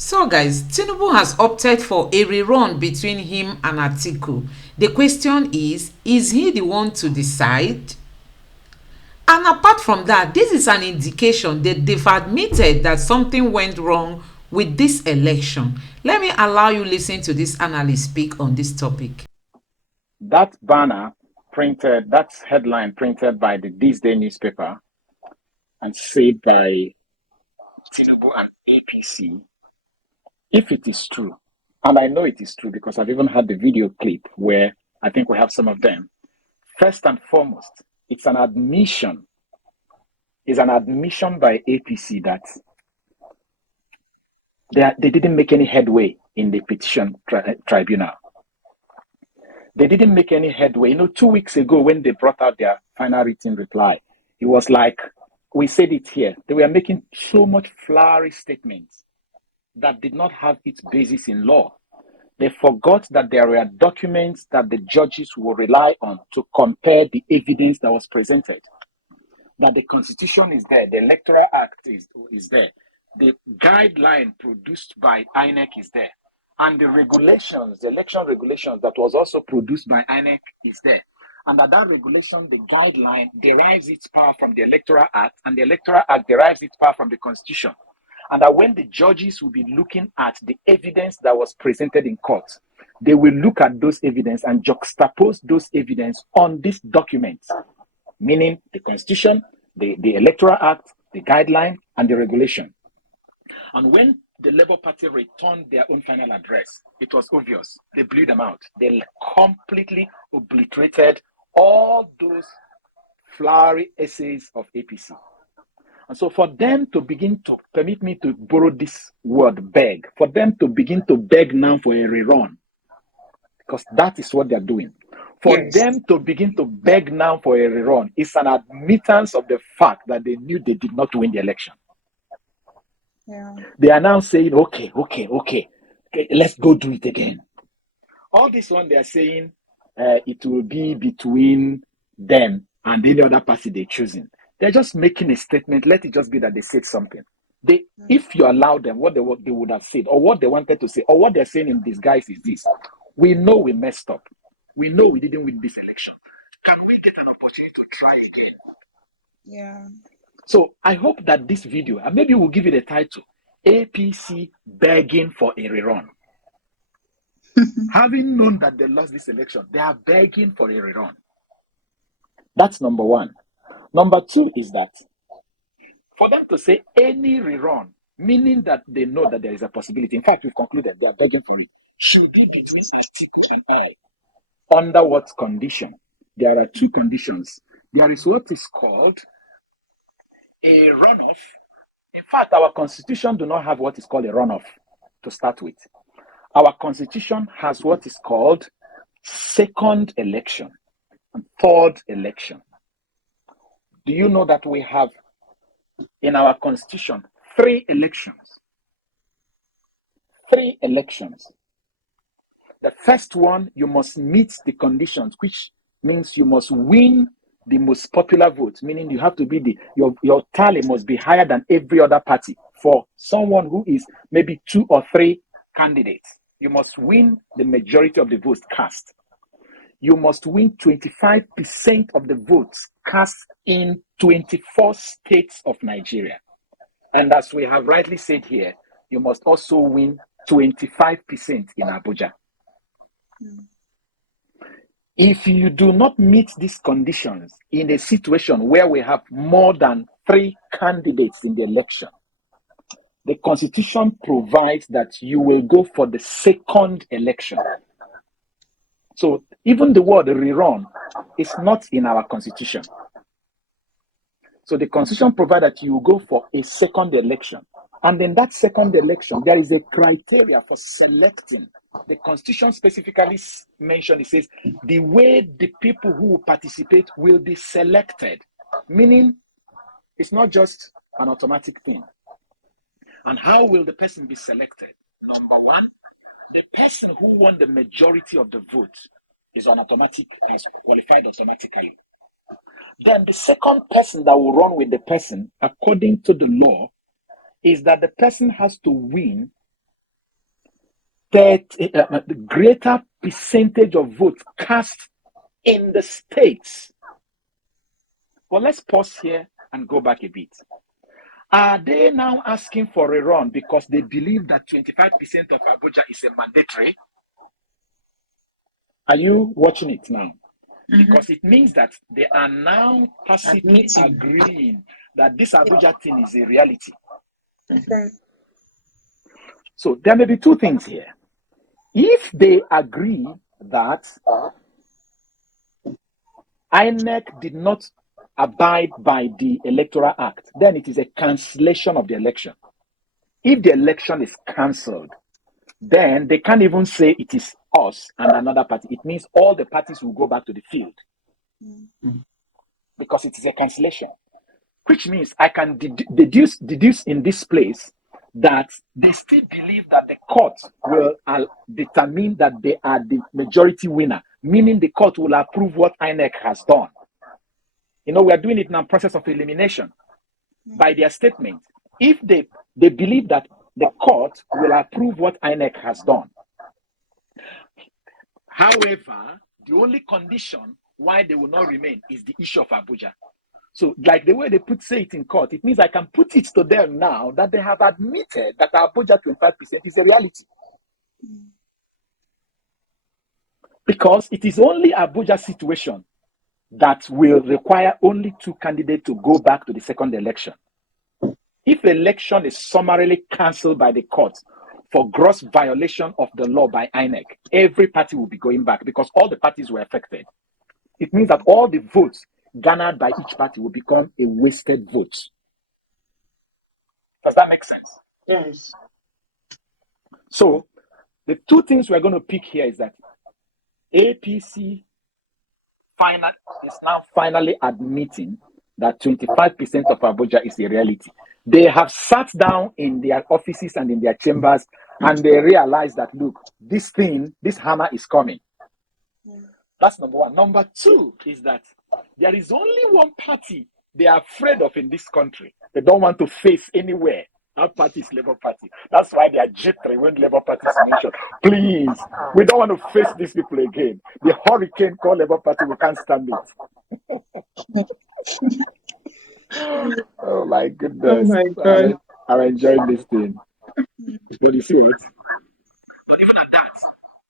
So, guys, Tinubu has opted for a rerun between him and Atiku. The question is he the one to decide? And apart from that, this is an indication that they've admitted that something went wrong with this election. Let me allow you listen to this analyst speak on this topic. That banner printed, that headline printed by the This Day newspaper and said by Tinubu and APC, if it is true, and I know it is true because I've even had the video clip where I think we have some of them. First and foremost, it's an admission by APC that they didn't make any headway in the petition tribunal. They didn't make any headway. 2 weeks ago when they brought out their final written reply, it was like, we said it here, they were making so much flowery statements that did not have its basis in law. They forgot that there were documents that the judges will rely on to compare the evidence that was presented. That the Constitution is there, the Electoral Act is there, the guideline produced by INEC is there, and the regulations, the election regulations that was also produced by INEC is there. And that regulation, the guideline, derives its power from the Electoral Act, and the Electoral Act derives its power from the Constitution. And that when the judges will be looking at the evidence that was presented in court, they will look at those evidence and juxtapose those evidence on these documents, meaning the Constitution, the Electoral Act, the guideline, and the regulation. And when the Labour Party returned their own final address, it was obvious. They blew them out. They completely obliterated all those flowery essays of APC. And so for them to begin to, permit me to borrow this word, beg, for them to begin to beg now for a rerun, because that is what they're doing. For them to begin to beg now for a rerun is an admittance of the fact that they knew they did not win the election. Yeah. They are now saying, okay, let's go do it again. All this one, they are saying it will be between them and any other party they're choosing. They're just making a statement. Let it just be that they said something. If you allow them, what they would have said, or what they wanted to say, or what they're saying in disguise is this: we know we messed up. We know we didn't win this election. Can we get an opportunity to try again? Yeah. So I hope that this video, and maybe we'll give it a title, APC begging for a rerun. Having known that they lost this election, they are begging for a rerun. That's number one. Number two is that for them to say any rerun, meaning that they know that there is a possibility. In fact, we've concluded they are begging for it. Should be between Atiku and I. Under what condition? There are two conditions. There is what is called a runoff. In fact, our constitution do not have what is called a runoff to start with. Our constitution has what is called second election and third election. Do you know that we have in our constitution 3 elections? 3 elections. The first one, you must meet the conditions, which means you must win the most popular vote, meaning you have to be your tally must be higher than every other party. For someone who is maybe 2 or 3 candidates, you must win the majority of the votes cast. You must win 25% of the votes cast in 24 states of Nigeria. And as we have rightly said here, you must also win 25% in Abuja. If you do not meet these conditions in a situation where we have more than 3 candidates in the election, the Constitution provides that you will go for the second election. So even the word rerun is not in our Constitution. So the Constitution provides that you will go for a second election. And in that second election, there is a criteria for selecting. The Constitution specifically mentioned, it says, the way the people who will participate will be selected. Meaning, it's not just an automatic thing. And how will the person be selected? Number one, the person who won the majority of the vote is on automatic, has qualified automatically. Then the second person that will run with the person, according to the law, is that the person has to win the greater percentage of votes cast in the states. Well, let's pause here and go back a bit. Are they now asking for a run because they believe that 25% of Abuja is a mandatory? Are you watching it now? Because it means that they are now tacitly agreeing that this Abuja thing is a reality. Okay. So there may be two things here. If they agree that INEC did not abide by the Electoral Act, then it is a cancellation of the election. If the election is cancelled, then they can't even say it is us and another party. It means all the parties will go back to the field because it is a cancellation, which means I can deduce in this place that they still believe that the court will determine that they are the majority winner, meaning the court will approve what INEC has done. You know, we are doing it in a process of elimination by their statement. If they believe that the court will approve what INEC has done. However, the only condition why they will not remain is the issue of Abuja. So, like the way they say it in court, it means I can put it to them now that they have admitted that Abuja 25% is a reality. Because it is only Abuja situation that will require only two candidates to go back to the second election. If election is summarily cancelled by the court for gross violation of the law by INEC, every party will be going back because all the parties were affected. It means that all the votes garnered by each party will become a wasted vote. Does that make sense? Yes. So the two things we're going to pick here is that APC is now finally admitting that 25% of Abuja is a reality. They have sat down in their offices and in their chambers and they realize that, look, this hammer is coming. That's number one. Number two is that there is only one party they are afraid of in this country. They don't want to face anywhere. That party is Labour Party. That's why they are jittery when Labour Party is mentioned. Please, we don't want to face these people again. The hurricane called Labour Party, we can't stand it. Oh my goodness. Oh my God. I'm enjoying this thing. But you see it? But even at that,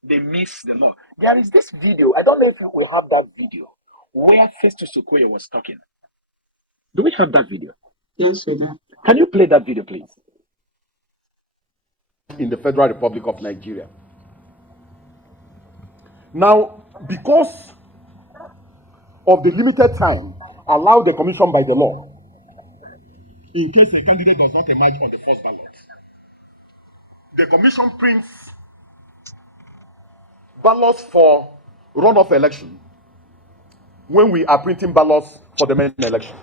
they miss the law. There is this video. I don't know if we have that video where Festus Okoye was talking. Do we have that video? Yes, we do. Can you play that video, please? In the Federal Republic of Nigeria. Now, because of the limited time allowed the commission by the law, in case a candidate does not emerge on the first ballot, the commission prints ballots for runoff election when we are printing ballots for the main election.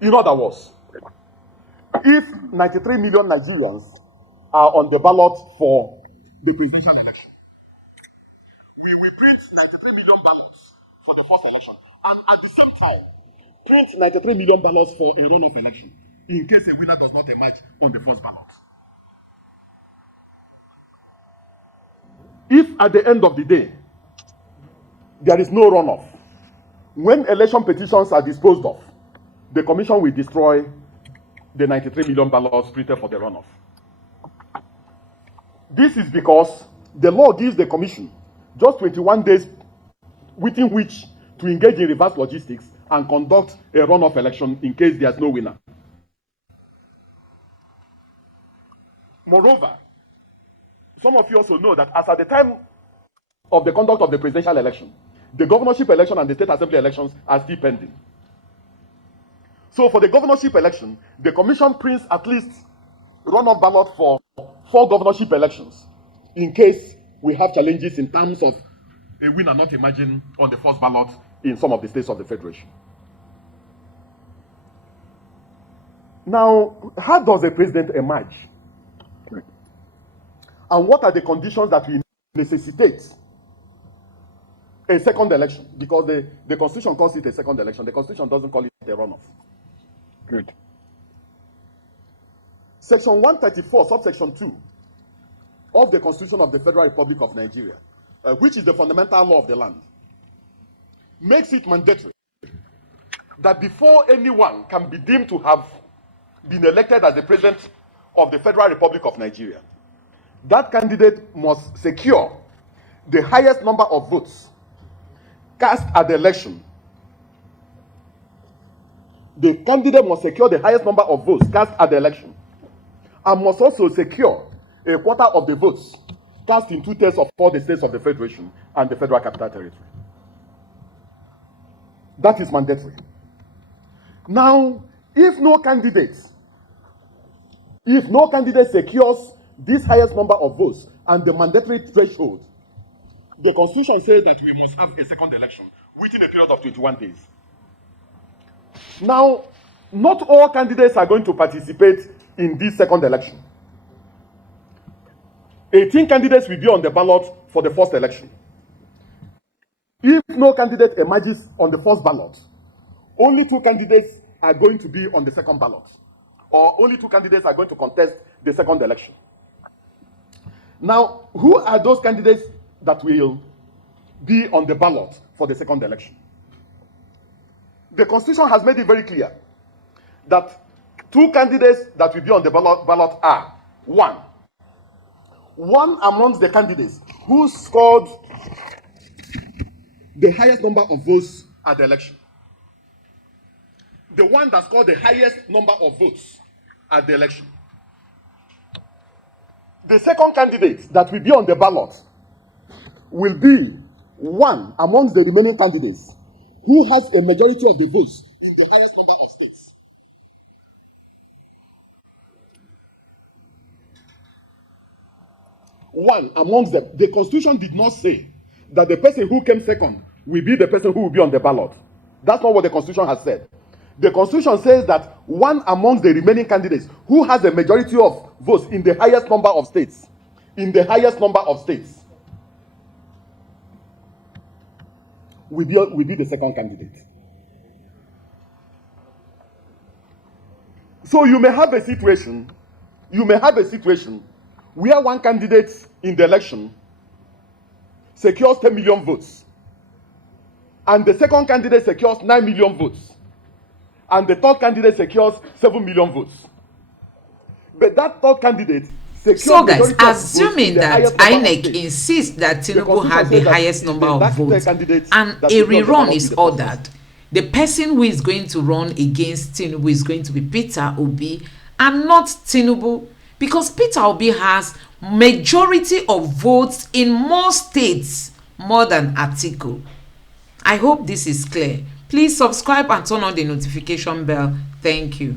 In other words, if 93 million Nigerians are on the ballot for the presidential election, we will print 93 million ballots for the first election, and at the same time, print 93 million ballots for a runoff election in case a winner does not emerge on the first ballot. If at the end of the day, there is no runoff, when election petitions are disposed of, the commission will destroy the 93 million ballots printed for the runoff. This is because the law gives the commission just 21 days within which to engage in reverse logistics and conduct a runoff election in case there's no winner. Moreover, some of you also know that as at the time of the conduct of the presidential election, the governorship election and the state assembly elections are still pending. So for the governorship election, the commission prints at least runoff ballot for 4 governorship elections in case we have challenges in terms of a winner not emerging on the first ballot in some of the states of the federation. Now, how does a president emerge? And what are the conditions that will necessitate a second election? Because the Constitution calls it a second election. The Constitution doesn't call it a runoff. Good. Section 134, subsection 2, of the Constitution of the Federal Republic of Nigeria, which is the fundamental law of the land, makes it mandatory that before anyone can be deemed to have been elected as the president of the Federal Republic of Nigeria, that candidate must secure the highest number of votes cast at the election. The candidate must secure the highest number of votes cast at the election and must also secure a quarter of the votes cast in 2/3 of all the states of the Federation and the Federal Capital Territory. That is mandatory. Now, if no candidate secures this highest number of votes and the mandatory threshold, the Constitution says that we must have a second election within a period of 21 days. Now, not all candidates are going to participate in this second election. 18 candidates will be on the ballot for the first election. If no candidate emerges on the first ballot, only 2 candidates are going to be on the second ballot, or only 2 candidates are going to contest the second election. Now, who are those candidates that will be on the ballot for the second election? The Constitution has made it very clear that 2 candidates that will be on the ballot are: one amongst the candidates who scored the highest number of votes at the election. The one that scored the highest number of votes at the election. The second candidate that will be on the ballot will be one amongst the remaining candidates who has a majority of the votes in the highest number of states. One amongst them. The Constitution did not say that the person who came second will be the person who will be on the ballot. That's not what the Constitution has said. The Constitution says that one amongst the remaining candidates who has a majority of votes in the highest number of states, will be the second candidate. So you may have a situation where one candidate in the election secures 10 million votes, and the second candidate secures 9 million votes, and the third candidate secures 7 million votes. But that third candidate secures. So guys, assuming that INEC insists that Tinubu had the highest number of votes and a rerun is ordered, the person who is going to run against Tinubu is going to be Peter Obi and not Tinubu, because Peter Obi has majority of votes in more states more than Atiku. I hope this is clear. Please subscribe and turn on the notification bell. Thank you.